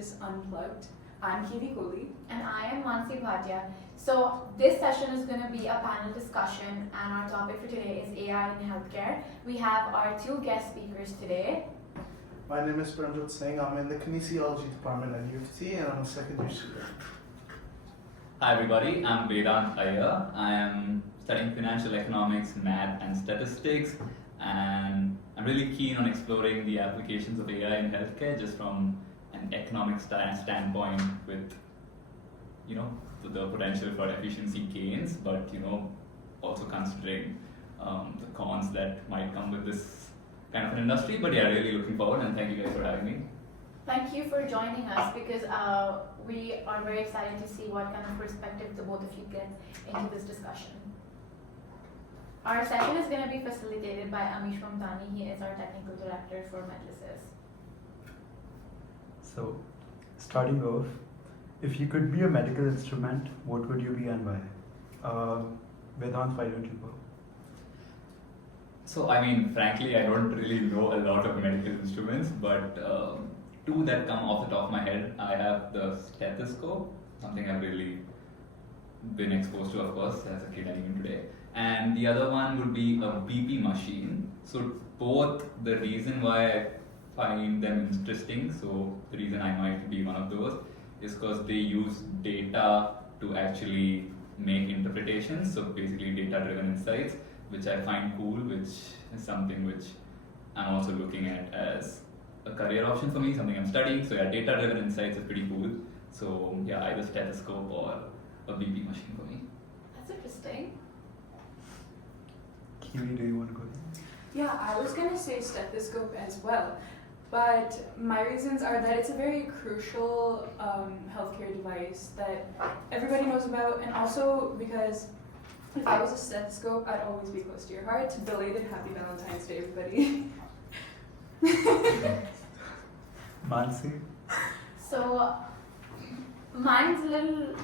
Medlysis Unplugged. I'm Khivi. And I am Mansi, Bhatia. So this session is going to be a panel discussion, and our topic for today is AI in healthcare. We have our two guest speakers today. My name is Paramjyot Singh. I'm in the kinesiology department at U of T, and I'm a second year student. Hi everybody, I'm Vedant Iyer. I am studying financial economics, math and statistics, and I'm really keen on exploring the applications of AI in healthcare just from an economic standpoint with, the potential for efficiency gains, but, also considering the cons that might come with this kind of an industry. But yeah, really looking forward, and thank you guys for having me. Thank you for joining us because we are very excited to see what kind of perspective the both of you get into this discussion. Our session is going to be facilitated by Amish Mamtani. He is our technical director for Medlysis. So, starting off, if you could be a medical instrument, what would you be and why? Vedant, why don't you go? So, frankly, I don't really know a lot of medical instruments, but two that come off the top of my head, I have the stethoscope, something I've really been exposed to, of course, as a kid and even today. And the other one would be a BP machine. So both, the reason why I find them interesting, so the reason I might be one of those, is because they use data to actually make interpretations, so basically data-driven insights, which I find cool, which is something which I'm also looking at as a career option for me, something I'm studying. So yeah, data-driven insights is pretty cool. So yeah, either stethoscope or a BP machine for me. That's interesting. Khivi, do you want to go? Yeah, I was going to say stethoscope as well, but my reasons are that it's a very crucial healthcare device that everybody knows about, and also because if I was a stethoscope, I'd always be close to your heart. Belated Happy Valentine's Day, everybody. Mansi? So mine's a little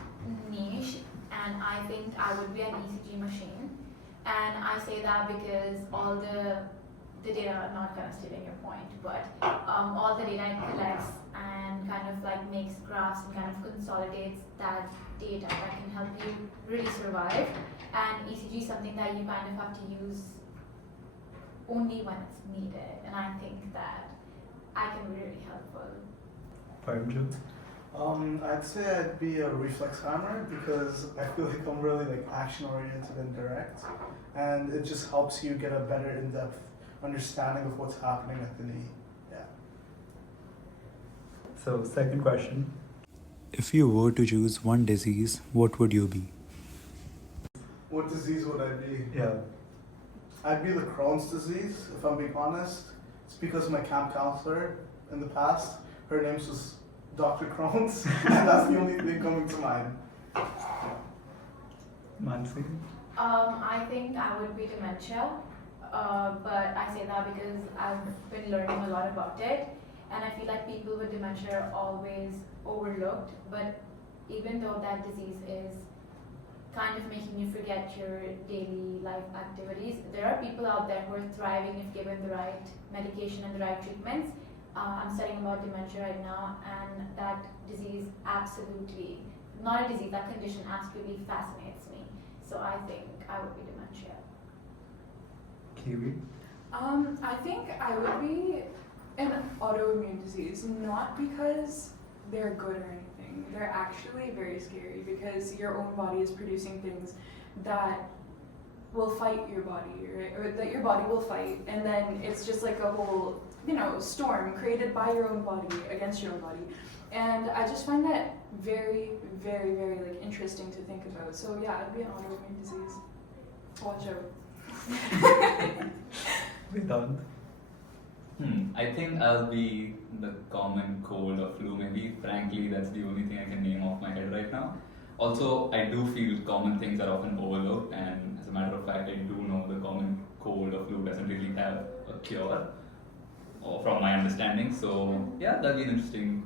niche, and I think I would be an ECG machine. And I say that because all the data, I'm not kind of stealing your point, but all the data it collects and kind of like makes graphs and kind of consolidates that data that can help you really survive. And ECG is something that you kind of have to use only when it's needed, and I think that I can be really helpful. Paramjyot? I'd say I'd be a reflex hammer because I feel like I'm really action oriented and direct, and it just helps you get a better in-depth understanding of what's happening at the knee. Yeah. So, second question. If you were to choose one disease, what would you be? What disease would I be? Yeah. I'd be the Crohn's disease, if I'm being honest. It's because my camp counselor in the past, her name was Dr. Crohn's, and that's the only thing coming to mind. Mansi? I think I would be dementia, but I say that because I've been learning a lot about it, and I feel like people with dementia are always overlooked, but even though that disease is kind of making you forget your daily life activities, there are people out there who are thriving if given the right medication and the right treatments. I'm studying about dementia right now, and that disease absolutely, not a disease, that condition absolutely fascinates me. So I think I would be dementia. Khivi? I think I would be an autoimmune disease, not because they're good or anything. They're actually very scary because your own body is producing things that will fight your body, right? Or that your body will fight, and then it's just like a whole, storm created by your own body against your own body. And I just find that very, very, very interesting to think about. So yeah, I'd be an autoimmune disease. Watch out. Vedant? I think I'll be the common cold or flu maybe. Frankly, that's the only thing I can name off my head right now. Also, I do feel common things are often overlooked, and as a matter of fact, I do know the common cold or flu doesn't really have a cure, or from my understanding. So yeah, that'd be an interesting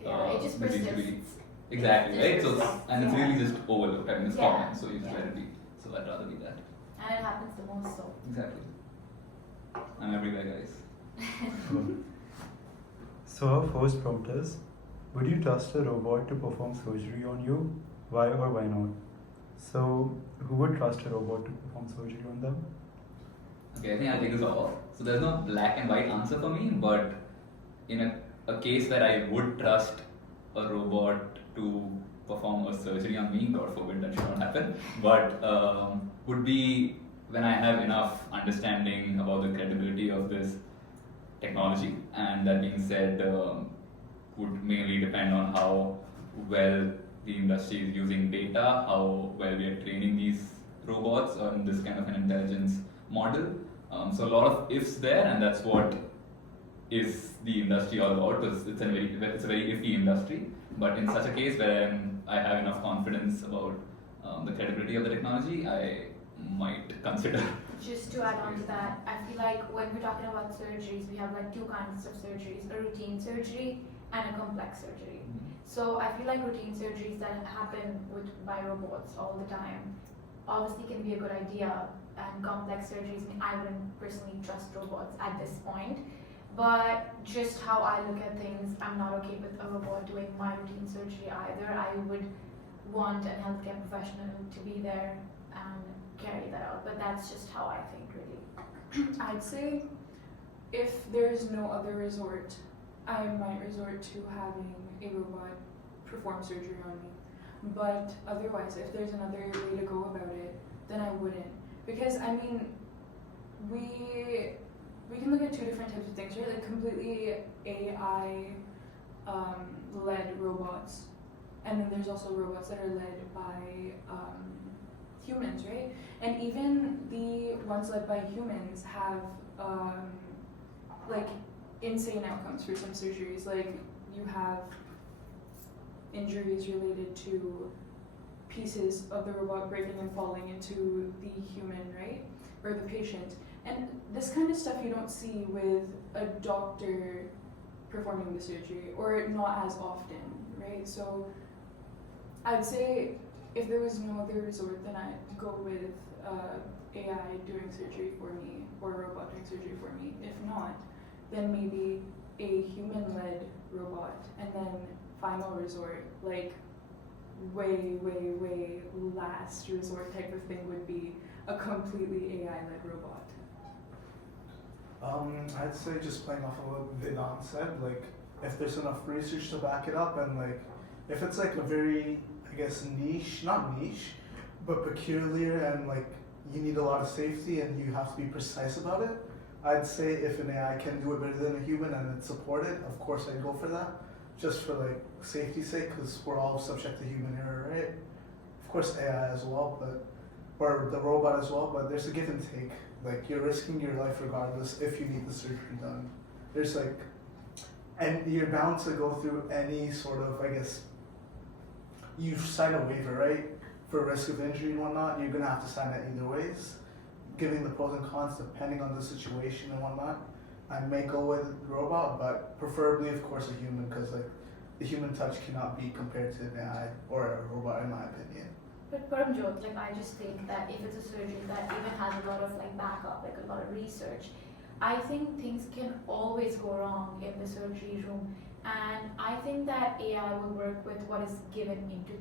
It just disease to persists. be. Exactly, right? So it's Yeah. really just overlooked. It's Yeah. common, so you just Yeah. let it be. So I'd rather be that. And it happens the most so. Exactly. I'm everywhere, guys. So our first prompt is, would you trust a robot to perform surgery on you? Why or why not? So, who would trust a robot to perform surgery on them? Okay, I think I'll take this off. So there's no black and white answer for me, but in a case where I would trust a robot to perform a surgery on me, God forbid that should not happen, but would be when I have enough understanding about the credibility of this technology. And that being said, would mainly depend on how well the industry is using data, how well we are training these robots on this kind of an intelligence model. So a lot of ifs there, and that's what is the industry all about, because it's a very iffy industry. But in such a case where I have enough confidence about the credibility of the technology, I might consider. Just to add on to that, I feel like when we're talking about surgeries, we have like two kinds of surgeries, a routine surgery and a complex surgery. So I feel like routine surgeries that happen by robots all the time obviously can be a good idea, and complex surgeries, I wouldn't personally trust robots at this point. But just how I look at things, I'm not okay with a robot doing my routine surgery either. I would want a healthcare professional to be there and carry that out. But that's just how I think, really. I'd say if there's no other resort, I might resort to having a robot perform surgery on me. But otherwise, if there's another way to go about it, then I wouldn't. Because I mean, we can look at two different types of things, right? Like completely AI led robots, and then there's also robots that are led by humans, right? And even the ones led by humans have like insane outcomes for some surgeries. Like you have injuries related to pieces of the robot breaking and falling into the human, right? Or the patient. And this kind of stuff you don't see with a doctor performing the surgery, or not as often, right? So I'd say if there was no other resort, then I'd go with AI doing surgery for me, or a robot doing surgery for me. If not, then maybe a human-led robot, and then final resort, like way last resort type of thing would be a completely AI-led robot. I'd say just playing off of what Vedant said, like if there's enough research to back it up, and like if it's like a very, I guess, not niche, but peculiar, and like you need a lot of safety and you have to be precise about it, I'd say if an AI can do it better than a human and it's supported, of course I'd go for that, just for like safety's sake, because we're all subject to human error, right? Of course AI as well, or the robot as well, but there's a give and take. Like you're risking your life regardless if you need the surgery done. There's like, and you're bound to go through any sort of, I guess, you sign a waiver, right? For risk of injury and whatnot, you're gonna have to sign it either ways, giving the pros and cons depending on the situation and whatnot. I may go with robot, but preferably, of course, a human, because like the human touch cannot be compared to an AI or a robot, in my opinion. But Paramjyot, like I just think that if it's a surgery that even has a lot of like backup, like a lot of research, I think things can always go wrong in the surgery room. And I think that AI will work with what is given into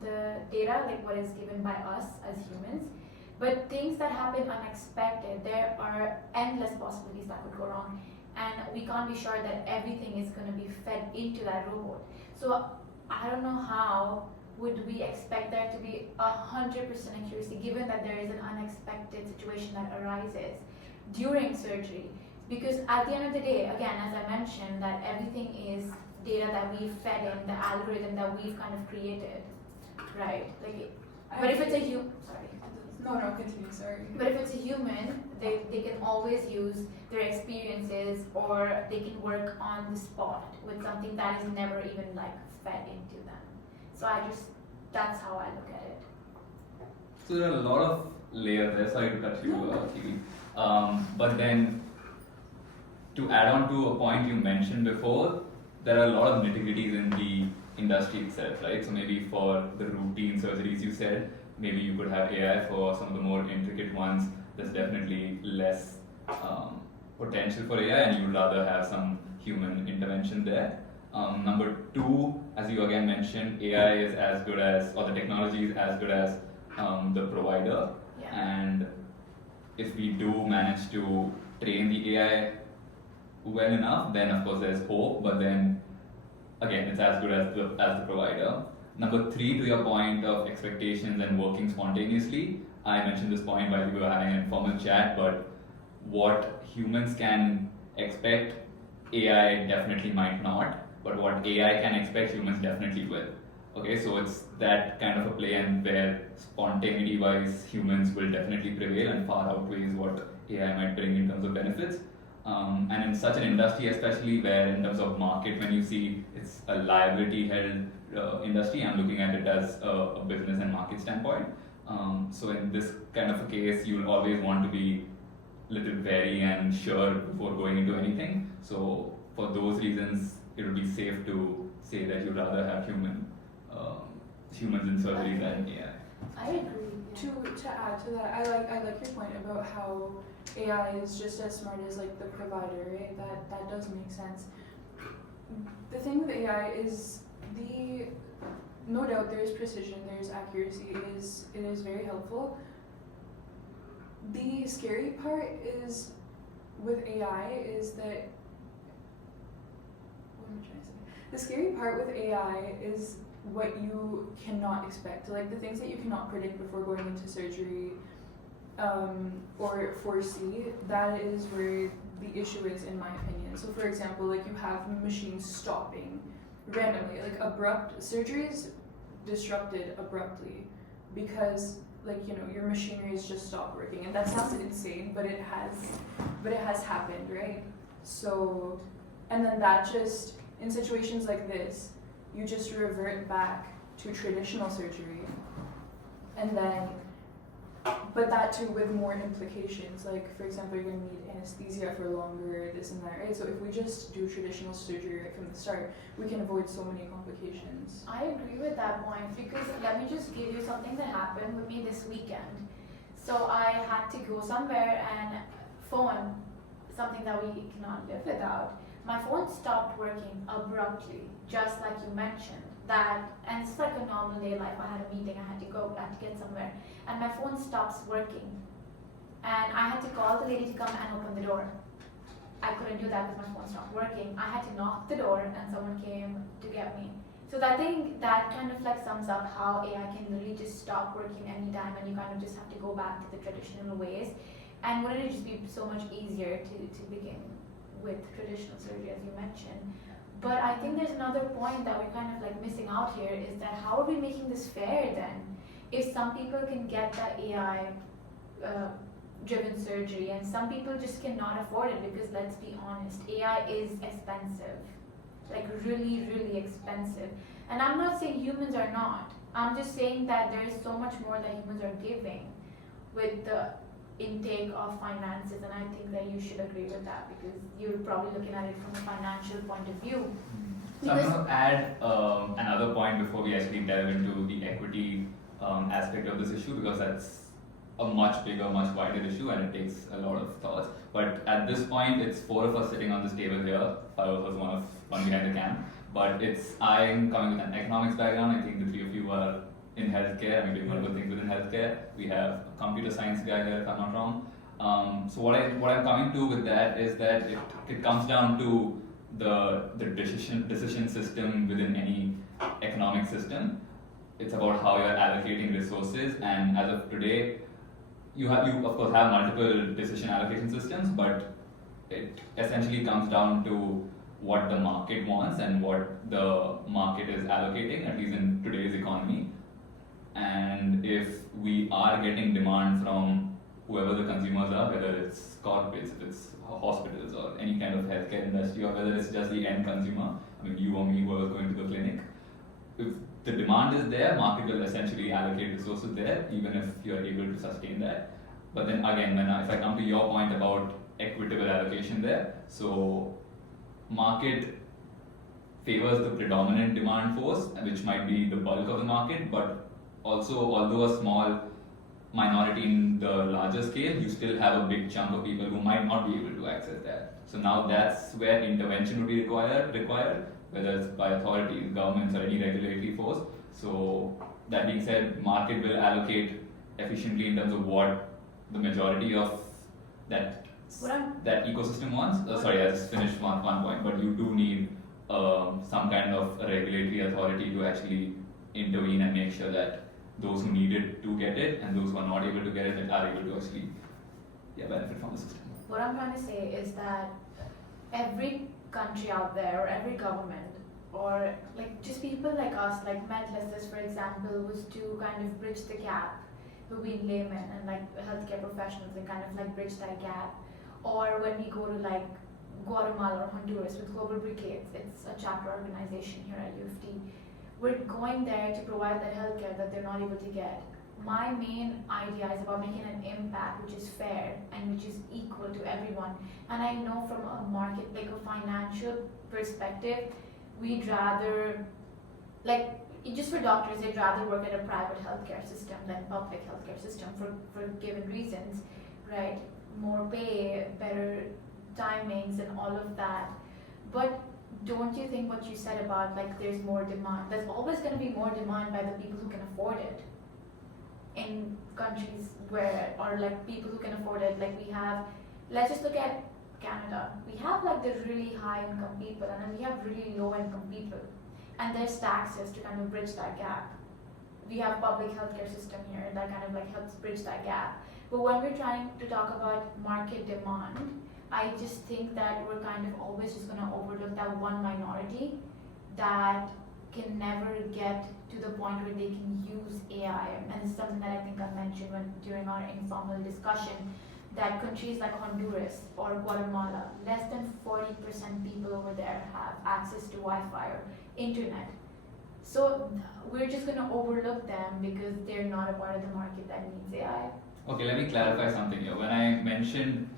the data, like what is given by us as humans. But things that happen unexpected, there are endless possibilities that could go wrong. And we can't be sure that everything is going to be fed into that robot. So I don't know how would we expect there to be 100% accuracy, given that there is an unexpected situation that arises during surgery. Because at the end of the day, again, as I mentioned, that everything is data that we've fed in, the algorithm that we've kind of created, right? Like, but if it's a No, continue, sorry. But if it's a human, they can always use their experiences, or they can work on the spot with something that is never even like fed into them. So that's how I look at it. So there are a lot of layers there, sorry to cut you, Khivi. But then, to add on to a point you mentioned before, there are a lot of nitty-gritties in the industry itself, right? So maybe for the routine surgeries you said, maybe you could have AI. For some of the more intricate ones, there's definitely less potential for AI, and you'd rather have some human intervention there. Number two, as you again mentioned, AI is as good as, or the technology is as good as the provider. Yeah. And if we do manage to train the AI well enough, then of course there's hope, but then again, it's as good as the provider. Number three, to your point of expectations and working spontaneously, I mentioned this point while we were having an informal chat, but what humans can expect, AI definitely might not, but what AI can expect, humans definitely will. Okay, so it's that kind of a play, and where spontaneity wise, humans will definitely prevail and far outweighs what AI might bring in terms of benefits. And in such an industry, especially where in terms of market, when you see it's a liability held industry, I'm looking at it as a business and market standpoint. So in this kind of a case, you'll always want to be a little wary and sure before going into anything. So for those reasons, it would be safe to say that you'd rather have humans in surgery than AI. I agree. To add to that, I like your point about how AI is just as smart as like the provider, right? That does make sense. The thing with AI is no doubt there's precision, there's accuracy, it is very helpful. The scary part is with AI is that what am I trying to say? The scary part with AI is what you cannot expect, like the things that you cannot predict before going into surgery, or foresee. That is where the issue is, in my opinion. So, for example, like you have machines stopping randomly, like abrupt surgeries disrupted abruptly because, like, you know, your machinery has just stopped working, and that sounds insane, but it has happened, right? So, and then that just, in situations like this, you just revert back to traditional surgery, and then, but that too with more implications, like for example, you're going to need anesthesia for longer, this and that, right? So if we just do traditional surgery right from the start, we can avoid so many complications. I agree with that point, because let me just give you something that happened with me this weekend. So I had to go somewhere and phone, something that we cannot live without. My phone stopped working abruptly, just like you mentioned. That, and it's like a normal day life. I had a meeting, I had to go, I had to get somewhere, and my phone stops working. And I had to call the lady to come and open the door. I couldn't do that because my phone stopped working. I had to knock the door and someone came to get me. So I think that kind of like sums up how AI can really just stop working anytime, and you kind of just have to go back to the traditional ways. And wouldn't it just be so much easier to begin with traditional surgery, as you mentioned? But I think there's another point that we're kind of like missing out here, is that how are we making this fair then? If some people can get that AI driven surgery and some people just cannot afford it, because let's be honest, AI is expensive, like really, really expensive. And I'm not saying humans are not, I'm just saying that there is so much more that humans are giving with the intake of finances, and I think that you should agree with that, because you're probably looking at it from a financial point of view. So I'm going to add another point before we actually delve into the equity aspect of this issue, because that's a much bigger, much wider issue, and it takes a lot of thoughts. But at this point, it's four of us sitting on this table here, five of us, one behind the cam. But I'm coming with an economics background. I think the three of you are in healthcare, I mean, doing multiple things within healthcare. We have a computer science guy here, if I'm not wrong. So what I'm coming to with that is that it comes down to the decision system within any economic system. It's about how you're allocating resources, and as of today, you of course have multiple decision allocation systems, but it essentially comes down to what the market wants and what the market is allocating, at least in today's economy. And if we are getting demand from whoever the consumers are, whether it's corporates, if it's hospitals or any kind of healthcare industry, or whether it's just the end consumer, I mean you or me, whoever's going to the clinic, if the demand is there, market will essentially allocate resources there, even if you're able to sustain that. But then again, if I come to your point about equitable allocation there, so market favors the predominant demand force, which might be the bulk of the market, but also, although a small minority in the larger scale, you still have a big chunk of people who might not be able to access that. So now that's where intervention would be required, whether it's by authorities, governments, or any regulatory force. So that being said, market will allocate efficiently in terms of what the majority of that that ecosystem wants. Sorry, I just finished one point, but you do need some kind of a regulatory authority to actually intervene and make sure that those who need it do get it, and those who are not able to get it are able to actually benefit from the system. What I'm trying to say is that every country out there, or every government, or like just people like us, like Medlysis, for example, was to kind of bridge the gap between laymen and like healthcare professionals, and kind of like bridge that gap. Or when we go to like Guatemala or Honduras with Global Brigades, it's a chapter organization here at UFT. We're going there to provide that healthcare that they're not able to get. My main idea is about making an impact which is fair and which is equal to everyone. And I know from a market, like a financial perspective, we'd rather, like, just for doctors, they'd rather work at a private healthcare system than public healthcare system for given reasons, right? More pay, better timings, and all of that. But don't you think what you said about like there's more demand? There's always going to be more demand by the people who can afford it. In countries where, or like people who can afford it, like we have, let's just look at Canada. We have like the really high income people, and then we have really low income people, and there's taxes to kind of bridge that gap. We have public healthcare system here that kind of like helps bridge that gap. But when we're trying to talk about market demand, I just think that we're kind of always just going to overlook that one minority that can never get to the point where they can use AI. And it's something that I think I mentioned during our informal discussion, that countries like Honduras or Guatemala, less than 40% people over there have access to Wi-Fi or internet. So we're just going to overlook them because they're not a part of the market that needs AI. Okay, let me clarify something here. When I mentioned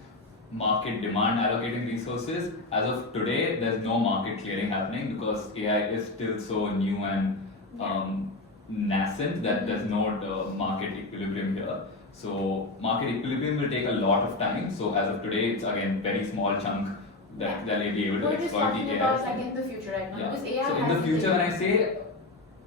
market demand allocating resources, as of today, there's no market clearing happening because AI is still so new and nascent that there's no market equilibrium here. So market equilibrium will take a lot of time. So as of today, it's again very small chunk that they'll be able to We're just exploit talking the about AI. like in the future right now. Yeah. Because AI So in the future, when I say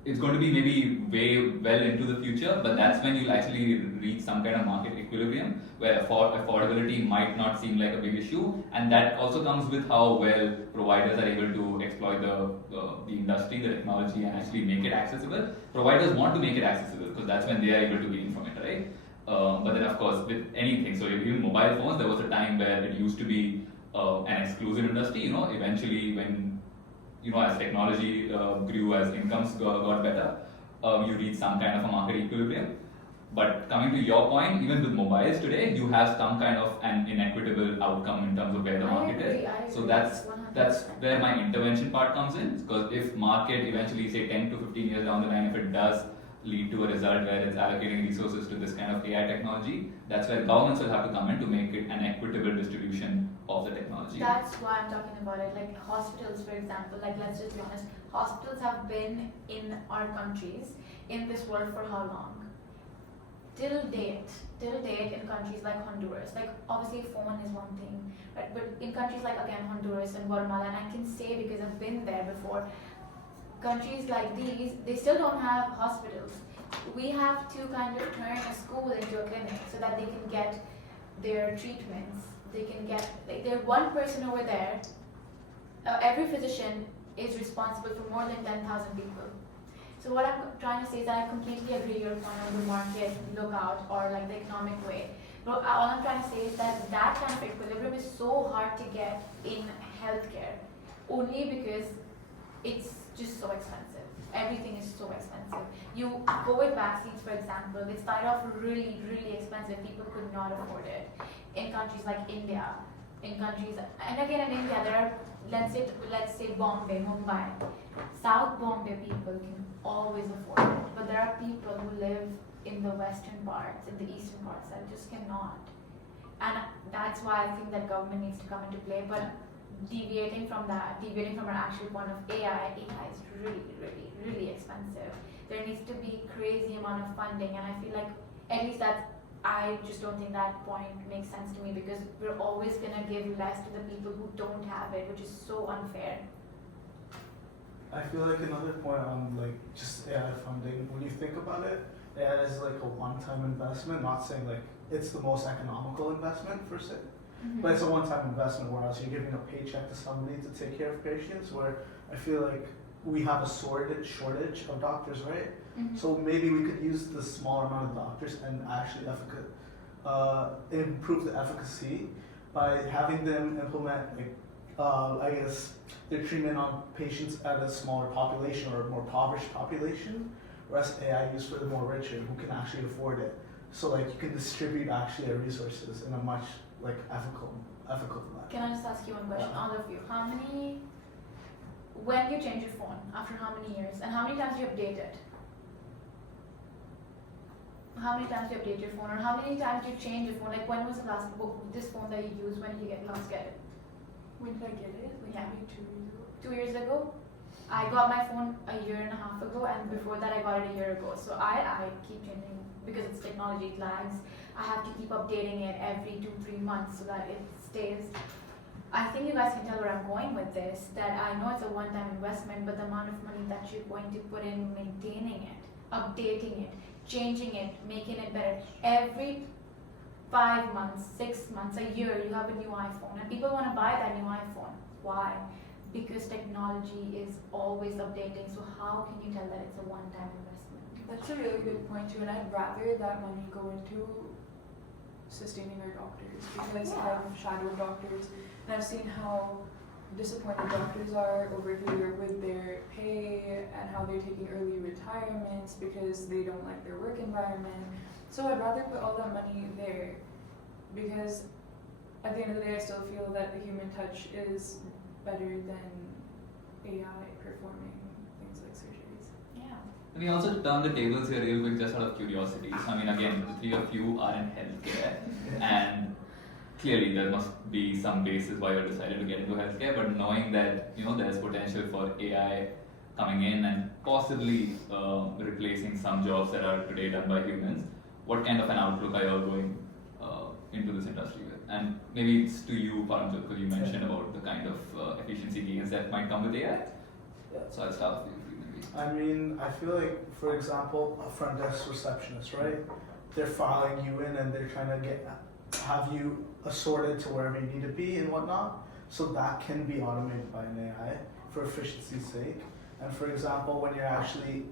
it's going to be maybe way well into the future, but that's when you'll actually reach some kind of market equilibrium where affordability might not seem like a big issue, and that also comes with how well providers are able to exploit the industry, the technology, and actually make it accessible. Providers want to make it accessible because that's when they are able to gain from it, right? But then of course with anything, so even mobile phones, there was a time where it used to be an exclusive industry. Eventually when as technology grew, as incomes got better, you reach some kind of a market equilibrium. But coming to your point, even with mobiles today, you have some kind of an inequitable outcome in terms of where the market is. So that's where my intervention part comes in. Because if market eventually, say 10 to 15 years down the line, if it does lead to a result where it's allocating resources to this kind of AI technology, that's where governments will have to come in to make it an equitable distribution of the technology. That's why I'm talking about it. Like hospitals, for example, like let's just be honest, hospitals have been in our countries, in this world for how long? Till date in countries like Honduras, like obviously phone is one thing, right? But in countries like again Honduras and Guatemala, and I can say because I've been there before, countries like these, they still don't have hospitals. We have to kind of turn a school into a clinic so that they can get their treatments. They can get, like, there's one person over there, every physician is responsible for more than 10,000 people. So what I'm trying to say is that I completely agree your point on the market lookout or like the economic way. But all I'm trying to say is that that kind of equilibrium is so hard to get in healthcare, only because it's just so expensive. Everything is so expensive. You go with vaccines, for example, they started off really, really expensive. People could not afford it. In countries like India, and again in India, there are, let's say Bombay, Mumbai, South Bombay people can always afford it. But there are people who live in the western parts, in the eastern parts, that just cannot. And that's why I think that government needs to come into play. But deviating from our actual point of AI is really, really, really expensive. There needs to be crazy amount of funding, and I feel like at least I just don't think that point makes sense to me, because we're always gonna give less to the people who don't have it, which is so unfair. I feel like another point on like just AI funding, when you think about it, AI is like a one-time investment, not saying like it's the most economical investment per se, but it's a one-time investment, whereas you're giving a paycheck to somebody to take care of patients, where I feel like we have a shortage of doctors, right? So maybe we could use the smaller amount of doctors and actually improve the efficacy by having them implement, like, I guess, their treatment on patients at a smaller population or a more impoverished population, whereas AI used for the more richer who can actually afford it. So like you can distribute actually our resources in a much like ethical manner. Can I just ask you one question? Yeah. All of you, when you change your phone, after how many years, and how many times do you update it? How many times do you update your phone, or how many times do you change your phone? Like when was the last this phone that you used? When did you last get it? When did I get it? Like Yeah. maybe 2 years ago. 2 years ago. I got my phone a year and a half ago, and before that I got it a year ago. So I keep changing because it's technology, it lags. I have to keep updating it every 2-3 months so that it stays. I think you guys can tell where I'm going with this, that I know it's a one-time investment, but the amount of money that you're going to put in maintaining it, updating it, changing it, making it better. Every 5 months, 6 months, a year, you have a new iPhone, and people want to buy that new iPhone. Why? Because technology is always updating, so how can you tell that it's a one-time investment? That's a really good point too, and I'd rather that money go into sustaining our doctors, because I've shadowed doctors and I've seen how disappointed doctors are over here with their pay and how they're taking early retirements because they don't like their work environment. So I'd rather put all that money there, because at the end of the day I still feel that the human touch is better than AI performing things like surgeries. Yeah. Let me also turn the tables here real quick, just out of curiosity. So, I mean, again, the three of you are in healthcare, and clearly there must be some basis why you decided to get into healthcare. But knowing that there's potential for AI coming in and possibly replacing some jobs that are today done by humans, what kind of an outlook are you all going into this industry with? And maybe it's to you, Paramjyot, because you mentioned about the kind of efficiency gains that might come with AI. So I'll start with you, maybe. I mean, I feel like, for example, a front desk receptionist, right? They're filing you in and they're trying to have you assorted to wherever you need to be and whatnot. So that can be automated by an AI for efficiency's sake. And for example, when you're actually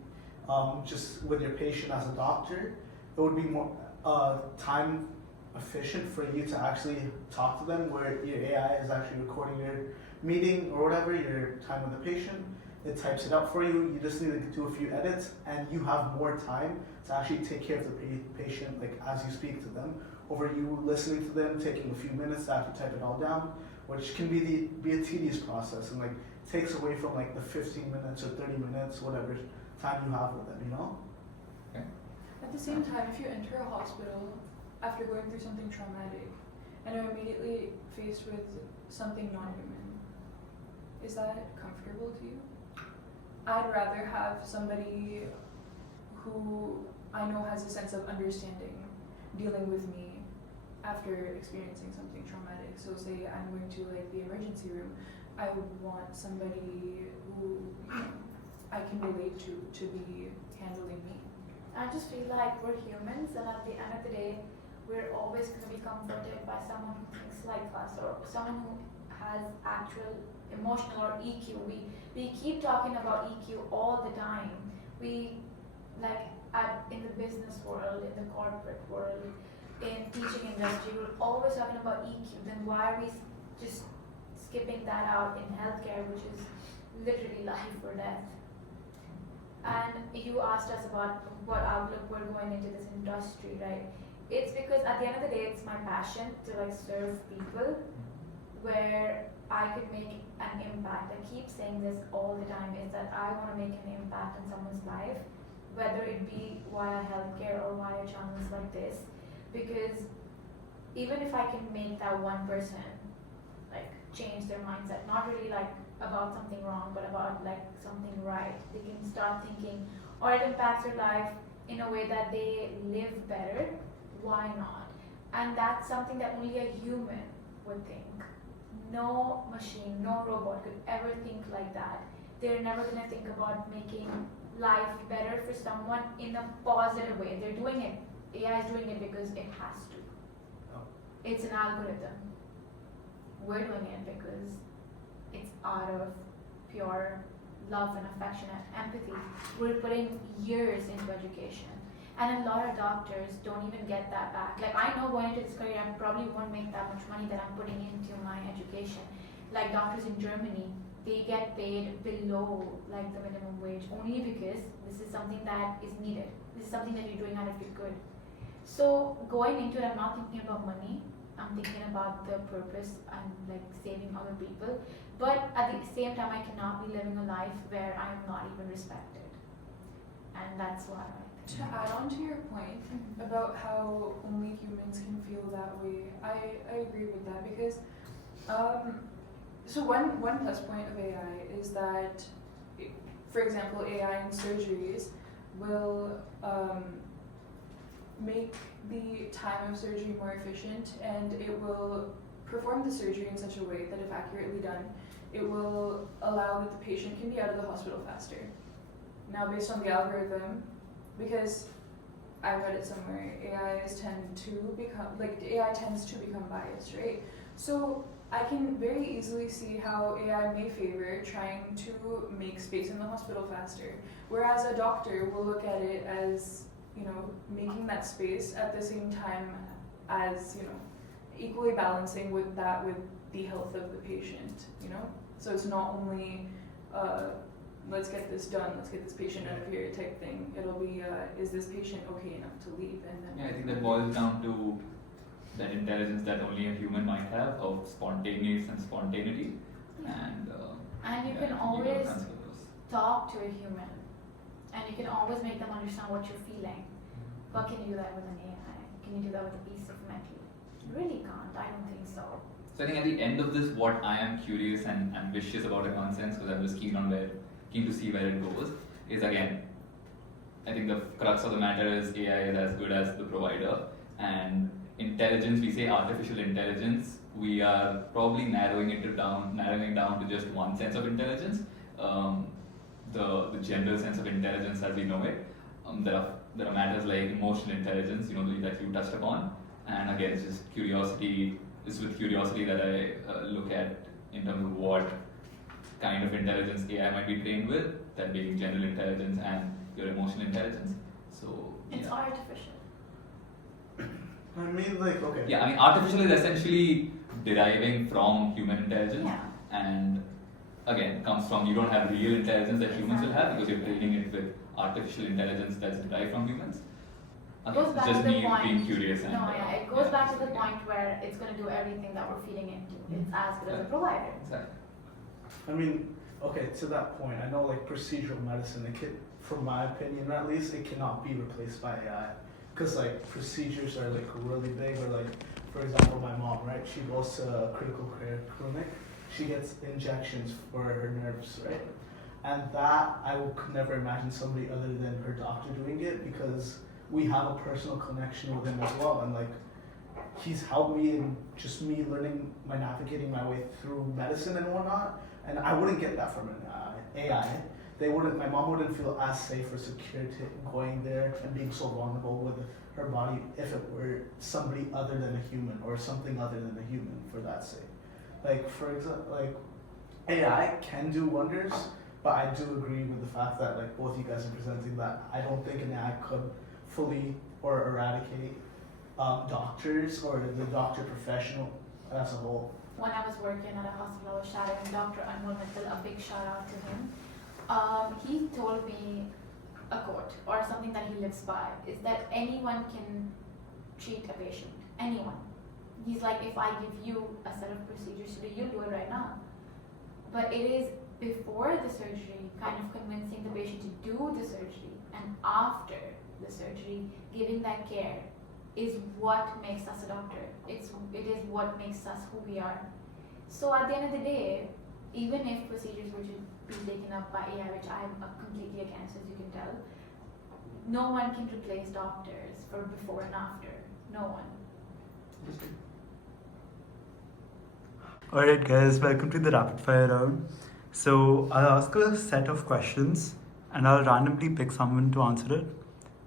just with your patient as a doctor, it would be more time efficient for you to actually talk to them, where your AI is actually recording your meeting or whatever, your time with the patient. It types it up for you. You just need to do a few edits, and you have more time to actually take care of the patient, like as you speak to them, over you listening to them, taking a few minutes to actually type it all down, which can be a tedious process, and like takes away from like the 15 minutes or 30 minutes, whatever time you have with them, Okay. At the same time, if you enter a hospital after going through something traumatic and are immediately faced with something non-human, is that comfortable to you? I'd rather have somebody who I know has a sense of understanding dealing with me after experiencing something traumatic. So say I'm going to like the emergency room, I would want somebody who I can relate to be handling me. I just feel like we're humans, and at the end of the day, we're always going to be comforted by someone who thinks like us, or someone who has actual emotional or EQ. We keep talking about EQ all the time. We like in the business world, in the corporate world, in teaching industry, we're always talking about EQ. Then why are we just skipping that out in healthcare, which is literally life or death? And you asked us about what outlook we're going into this industry, right? It's because at the end of the day, it's my passion to like serve people, where I could make an impact. I keep saying this all the time, is that I want to make an impact in someone's life, whether it be via healthcare or via channels like this. Because even if I can make that one person like change their mindset, not really like about something wrong, but about like something right, they can start thinking, or it impacts their life in a way that they live better, why not? And that's something that only a human would think. No machine, no robot could ever think like that. they're never gonna think about making life better for someone in a positive way. They're doing it. AI is doing it because it has to. Oh. It's an algorithm. We're doing it because it's out of pure love and affection and empathy. We're putting years into education. And a lot of doctors don't even get that back. Like, I know going into this career, I probably won't make that much money that I'm putting into my education. Like doctors in Germany, they get paid below like the minimum wage only because this is something that is needed. This is something that you're doing out of your good. So going into it, I'm not thinking about money. I'm thinking about the purpose and like saving other people. But at the same time, I cannot be living a life where I am not even respected. And that's what I To add on to your point about how only humans can feel that way, I agree with that because, so one plus point of AI is that, for example, AI in surgeries will make the time of surgery more efficient, and it will perform the surgery in such a way that if accurately done, it will allow that the patient can be out of the hospital faster. Now, based on the algorithm, because I read it somewhere, AI tends to become biased, right? So I can very easily see how AI may favor trying to make space in the hospital faster, whereas a doctor will look at it as, making that space at the same time as, equally balancing with the health of the patient, So it's not only let's get this done, let's get this patient out of here type thing. It'll be, is this patient okay enough to leave? And then Yeah, I think that boils down to that intelligence that only a human might have of spontaneous and spontaneity. And you can always talk to a human, and you can always make them understand what you're feeling. But can you do that with an AI? Can you do that with a piece of metal? You really can't. I don't think so. So I think at the end of this, what I am curious and ambitious about in one sense, because I'm just keen to see where it goes, is again, I think the crux of the matter is AI is as good as the provider, and intelligence, we say artificial intelligence, we are probably narrowing it down to just one sense of intelligence, the general sense of intelligence as we know it. There are matters like emotional intelligence, that you touched upon, and again, it's just curiosity. It's with curiosity that I look at in terms of what kind of intelligence AI might be trained with, that being general intelligence and your emotional intelligence. So it's artificial. I mean, okay. Yeah, I mean, artificial is essentially deriving from human intelligence, and again, comes from, you don't have real intelligence that humans will have because you're training it with artificial intelligence that's derived from humans. Okay, Goes back just to the me point. being curious. And, it goes back to the point where it's going to do everything that we're feeding into. It's as good as a provider. Exactly. I mean, okay, to that point, I know procedural medicine, from my opinion at least, it cannot be replaced by AI. Because procedures are really big, or for example, my mom, right? She goes to a critical care clinic, she gets injections for her nerves, right? And that, could never imagine somebody other than her doctor doing it, because we have a personal connection with him as well, and he's helped me in just me navigating my way through medicine and whatnot, and I wouldn't get that from an AI. My mom wouldn't feel as safe or secure going there and being so vulnerable with her body if it were somebody other than a human, or something other than a human, for that sake. For example, AI can do wonders, but I do agree with the fact that both you guys are presenting that I don't think an AI could fully or eradicate doctors or the doctor professional as a whole. When I was working at a hospital, I was shadowing Dr. Anmol Mittal, a big shout out to him. He told me a quote, or something that he lives by, is that anyone can treat a patient. Anyone. He's like, if I give you a set of procedures to do, you do it right now. But it is before the surgery, kind of convincing the patient to do the surgery, and after the surgery, giving that care is what makes us a doctor. It is what makes us who we are. So at the end of the day, even if procedures were to be taken up by AI, which I'm completely against, as you can tell, no one can replace doctors for before and after. No one. Alright guys, welcome to the rapid fire round. So I'll ask a set of questions and I'll randomly pick someone to answer it,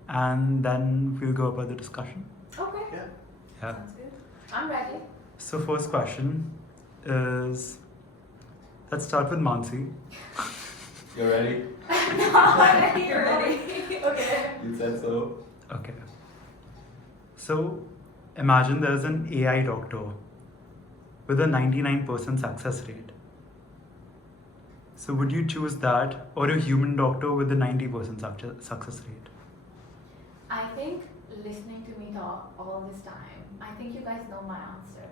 and then we'll go about the discussion. Okay. Yeah. Yeah. Sounds good. I'm ready. So first question is, let's start with Mansi. You're ready? You're ready. Okay. You said so. Okay. So imagine there's an AI doctor with a 99% success rate. So would you choose that or a human doctor with a 90% success rate? I think listening to me talk all this time, I think you guys know my answer.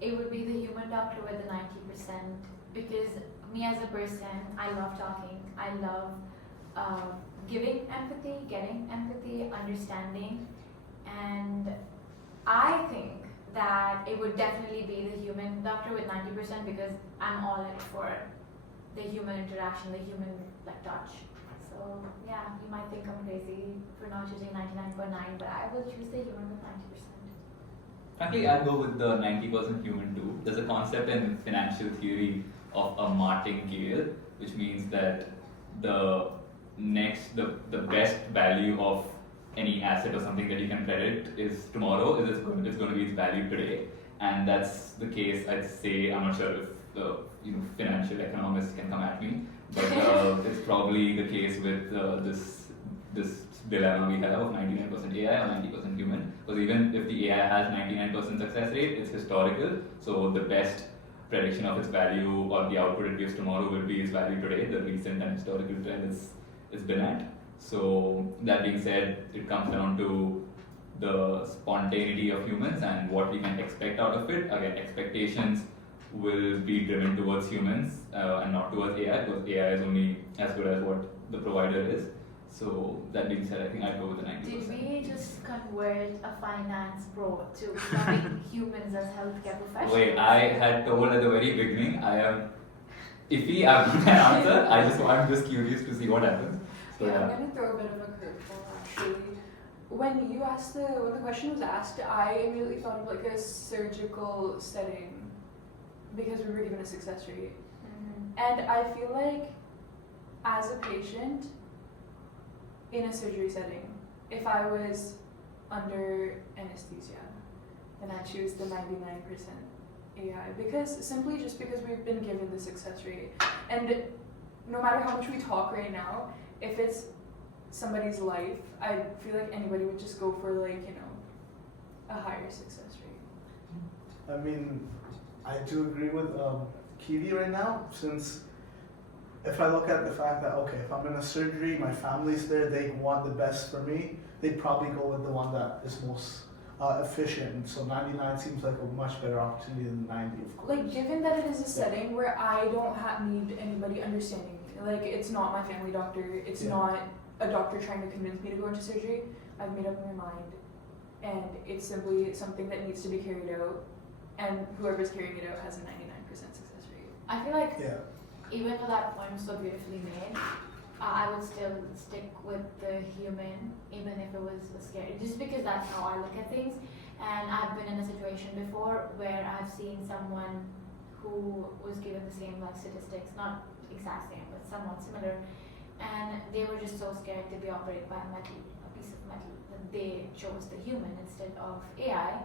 It would be the human doctor with the 90% because me as a person, I love talking. I love giving empathy, getting empathy, understanding. And I think that it would definitely be the human doctor with 90% because I'm all in for the human interaction, the human touch. So yeah, you might think I'm crazy for not choosing 99.9, but I will choose the human with 90%. Frankly, I'd go with the 90% human too. There's a concept in financial theory of a martingale, which means that the best value of any asset or something that you can predict is tomorrow, it's going to be its value today. And that's the case, I'd say. I'm not sure if financial economists can come at me, but it's probably the case with this dilemma we have of 99% AI or 90% human. Because even if the AI has 99% success rate, it's historical. So the best prediction of its value or the output it gives tomorrow will be its value today. The recent and historical trend is been at. So that being said, it comes down to the spontaneity of humans and what we can expect out of it. Again, expectations will be driven towards humans and not towards AI, because AI is only as good as what the provider is. So that being said, I think I'd go with the 90%. Did we just convert a finance pro to having humans as healthcare professionals? Wait, I had told at the very beginning I am iffy. I've got an answer. I'm just curious to see what happens. So Yeah, I'm gonna throw a bit of a curveball actually. When the question was asked, I immediately thought of a surgical setting because we were given a success rate. Mm-hmm. And I feel like as a patient in a surgery setting, if I was under anesthesia, then I choose the 99% AI because we've been given the success rate. And no matter how much we talk right now, if it's somebody's life, I feel like anybody would just go for a higher success rate. I mean, I do agree with Khivi right now, since if I look at the fact that, okay, if I'm in a surgery, my family's there, they want the best for me, they'd probably go with the one that is most efficient. So 99 seems like a much better opportunity than 90, of course. Given that it is a setting where I don't need anybody understanding me, it's not my family doctor, it's not a doctor trying to convince me to go into surgery, I've made up my mind, and it's simply something that needs to be carried out, and whoever's carrying it out has a 99% success rate. I feel like Yeah. even though that point was so beautifully made, I would still stick with the human, even if it was scary, just because that's how I look at things. And I've been in a situation before where I've seen someone who was given the same statistics, not exact same, but somewhat similar, and they were just so scared to be operated by a piece of metal, that they chose the human instead of AI.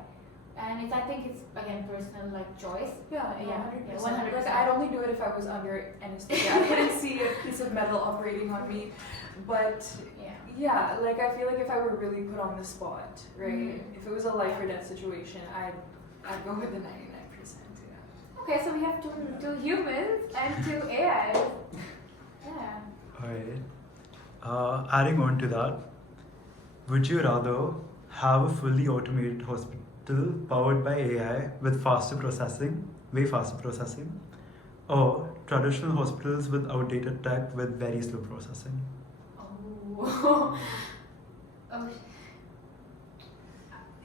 And I think it's again personal choice. Yeah, 100%. 100%. I'd only do it if I was under anesthesia. I couldn't see a piece of metal operating on me, but yeah, I feel like if I were really put on the spot, right? Mm-hmm. If it was a life or death situation, I'd go with the 99%. Yeah. Okay, so we have two humans and two AIs. Yeah. Alright. Adding on to that, would you rather have a fully automated hospital powered by AI with way faster processing, or traditional hospitals with outdated tech with very slow processing? Oh. Oh.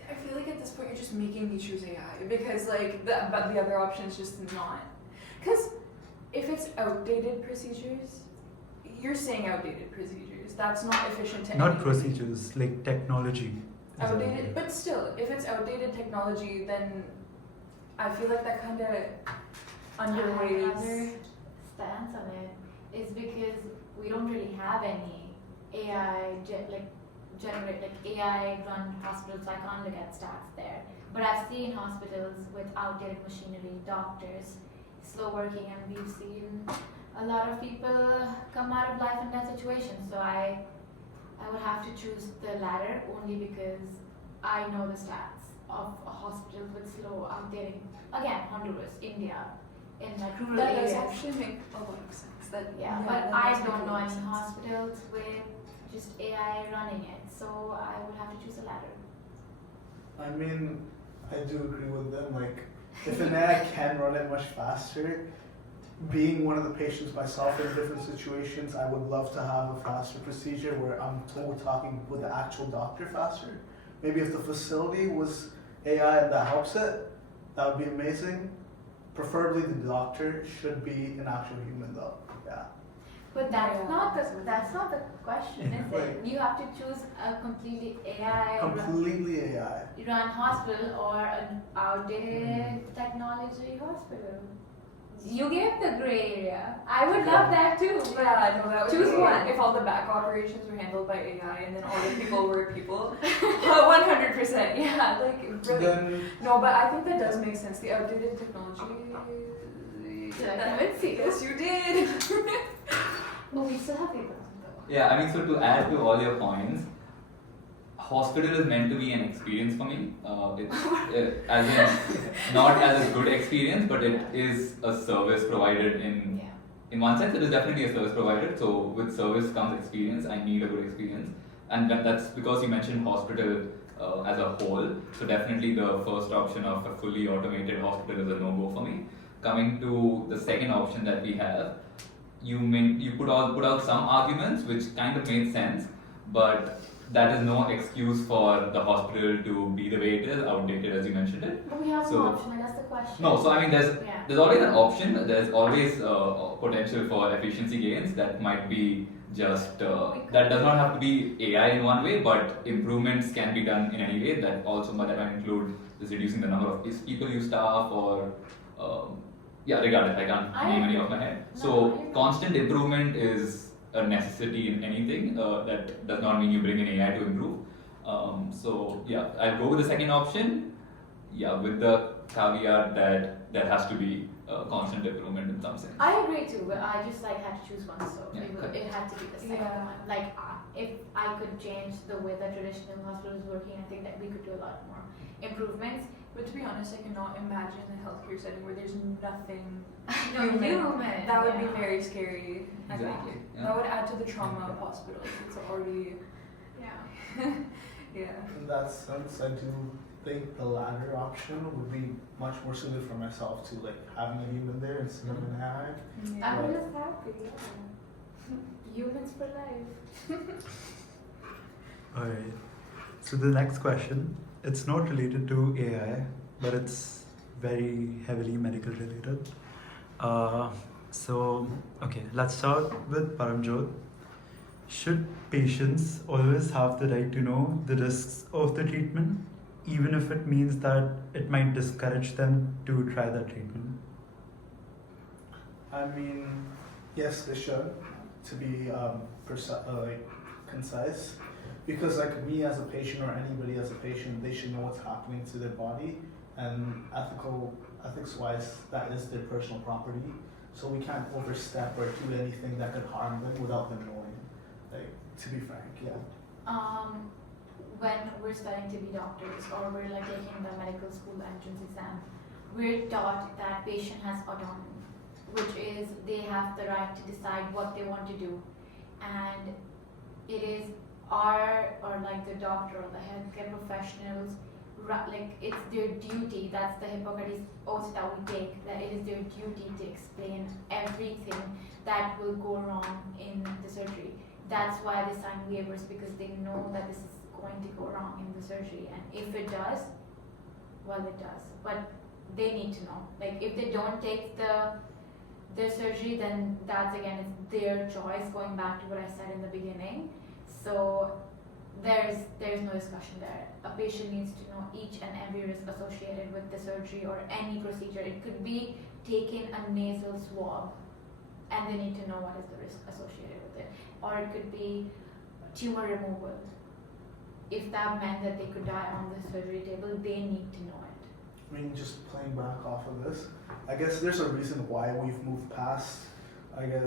I feel like at this point you're just making me choose AI because the other option is just not. Because if it's outdated procedures, you're saying outdated procedures. That's not efficient to Not anybody. procedures, technology. is Outdated, but still, if it's outdated technology, then I feel like that kind of I'd rather underweighs. stance on it is because we don't really have any AI run hospitals, so I can't look at stats there. But I've seen hospitals with outdated machinery, doctors, slow working, and we've seen a lot of people come out of life and death situations. So I would have to choose the latter only because I know the stats of hospitals with slow outdated, again, Honduras, India, in like rural That areas. does actually make a lot of sense. Yeah, but I don't know any hospitals with just AI running it, so I would have to choose the latter. I mean, I do agree with them. Like, if an AI can run it much faster, being one of the patients myself in different situations, I would love to have a faster procedure where I'm talking with the actual doctor faster. Maybe if the facility was AI and that helps it, that would be amazing. Preferably the doctor should be an actual human though. Yeah. But that's not the question, is Right. it? You have to choose a completely AI Completely AI. run hospital or an outdated technology hospital. You gave the gray area. I would love that too. But Yeah, no, that would choose be one. if all the back operations were handled by AI and then all the people were people. 100%, yeah, like really. Then No, but I think that does make sense. The outdated technology. Did I convince you? Yes, you did. But we still have people though. Yeah, I mean, so to add to all your points, hospital is meant to be an experience for me. It's as in not as a good experience, but it is a service provided in. Yeah. In one sense, it is definitely a service provided. So with service comes experience. I need a good experience, and that's because you mentioned hospital as a whole. So definitely the first option of a fully automated hospital is a no-go for me. Coming to the second option that we have, you put out some arguments which kind of made sense, but that is no excuse for the hospital to be the way it is, outdated as you mentioned it. But we have So- no option, and that's the question. No, so I mean, Yeah. there's always an option. There's always potential for efficiency gains. That might be just that does not have to be AI in one way, but improvements can be done in any way. That also might include just reducing the number of people you staff or regardless, I can't name any off my head. So constant improvement is a necessity in anything. That does not mean you bring in AI to improve. So yeah, I'll go with the second option. Yeah, with the caveat that there has to be constant improvement in some sense. I agree too, but I just had to choose one, so Yeah, it had to be the second Yeah. one. Like if I could change the way that traditional hospital is working, I think that we could do a lot more improvements. But to be honest, I cannot imagine a healthcare setting where there's nothing Human. That would be Yeah. very scary. I think. Exactly. Yeah. That would add to the trauma of hospitals. It's already, Yeah. yeah. in that sense, I do think the latter option would be much more suited for myself to like having a human there instead of an AI. I'm Right. just happy. Yeah. Humans for life. Alright. So the next question, it's not related to AI, but it's very heavily medical related. Okay, let's start with Paramjyot. Should patients always have the right to know the risks of the treatment, even if it means that it might discourage them to try that treatment? I mean, yes, they should, to be concise, because like me as a patient or anybody as a patient, they should know what's happening to their body, and ethics-wise, that is their personal property. So we can't overstep or do anything that could harm them without them knowing. Like, to be frank, yeah. When we're studying to be doctors or we're like taking the medical school entrance exam, we're taught that patient has autonomy, which is they have the right to decide what they want to do, and it is the doctor or the healthcare professionals, like it's their duty. That's the Hippocrates oath that we take, that it is their duty to explain everything that will go wrong in the surgery. That's why they sign waivers, because they know that this is going to go wrong in the surgery, and if it does, well, it does. But they need to know. Like if they don't take their surgery, then that's again it's their choice. Going back to what I said in the beginning, so there's no discussion there. A patient needs to know each and every risk associated with the surgery or any procedure. It could be taking a nasal swab. and they need to know what is the risk associated with it. Or it could be tumor removal. If that meant that they could die on the surgery table, they need to know it. I mean, just playing back off of this, I guess there's a reason why we've moved past, I guess,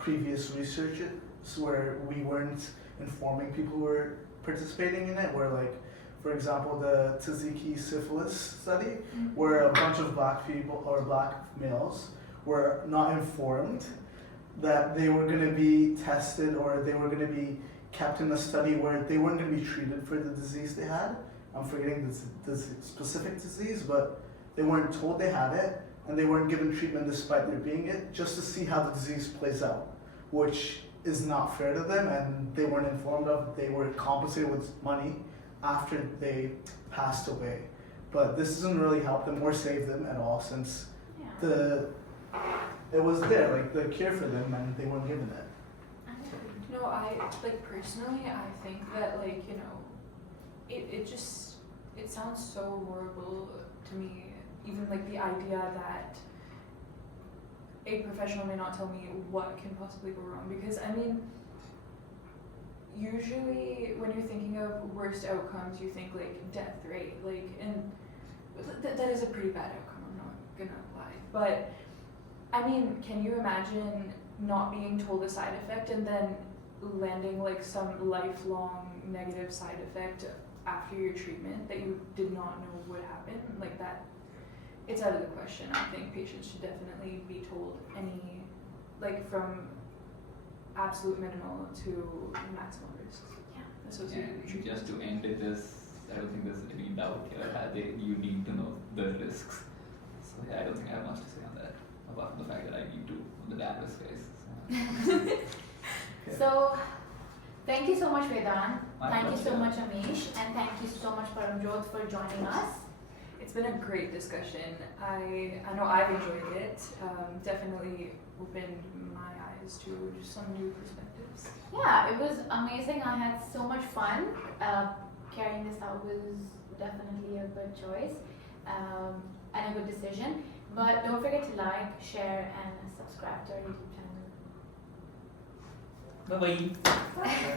previous research where we weren't informing people who were participating in it, where like, for example, the Tzatziki's syphilis study, where a bunch of black people or black males were not informed that they were going to be tested or they were going to be kept in a study where they weren't going to be treated for the disease they had. I'm forgetting the specific disease, but they weren't told they had it, and they weren't given treatment despite there being it, just to see how the disease plays out, which is not fair to them, and they weren't informed of. They were compensated with money after they passed away. But this doesn't really help them or save them at all, since it was there, like the cure for them, and they weren't given it. No, I like personally, I think that like, you know, it sounds so horrible to me. Even like the idea that a professional may not tell me what can possibly go wrong, because I mean, usually when you're thinking of worst outcomes, you think like death, right? Like, and that is a pretty bad outcome, I'm not gonna lie. But I mean, can you imagine not being told a side effect and then landing like some lifelong negative side effect after your treatment that you did not know would happen? Like that, it's out of the question. I think patients should definitely be told any, like from absolute minimal to maximum risks. Yeah. Associated with treatment. Just to end it, I don't think there's any doubt here. You need to know the risks. So yeah, I don't think I have much to say on that, apart from the fact that I need to on the bad risk case. So, thank you so much, Vedant. My Thank you so pleasure. much, Amish, and thank you so much, Paramjyot, for joining us. It's been a great discussion. I know I've enjoyed it. Definitely opened my eyes to just some new perspectives. Yeah, it was amazing. I had so much fun. Carrying this out was definitely a good choice and a good decision. But don't forget to like, share, and subscribe to our YouTube channel. Bye bye.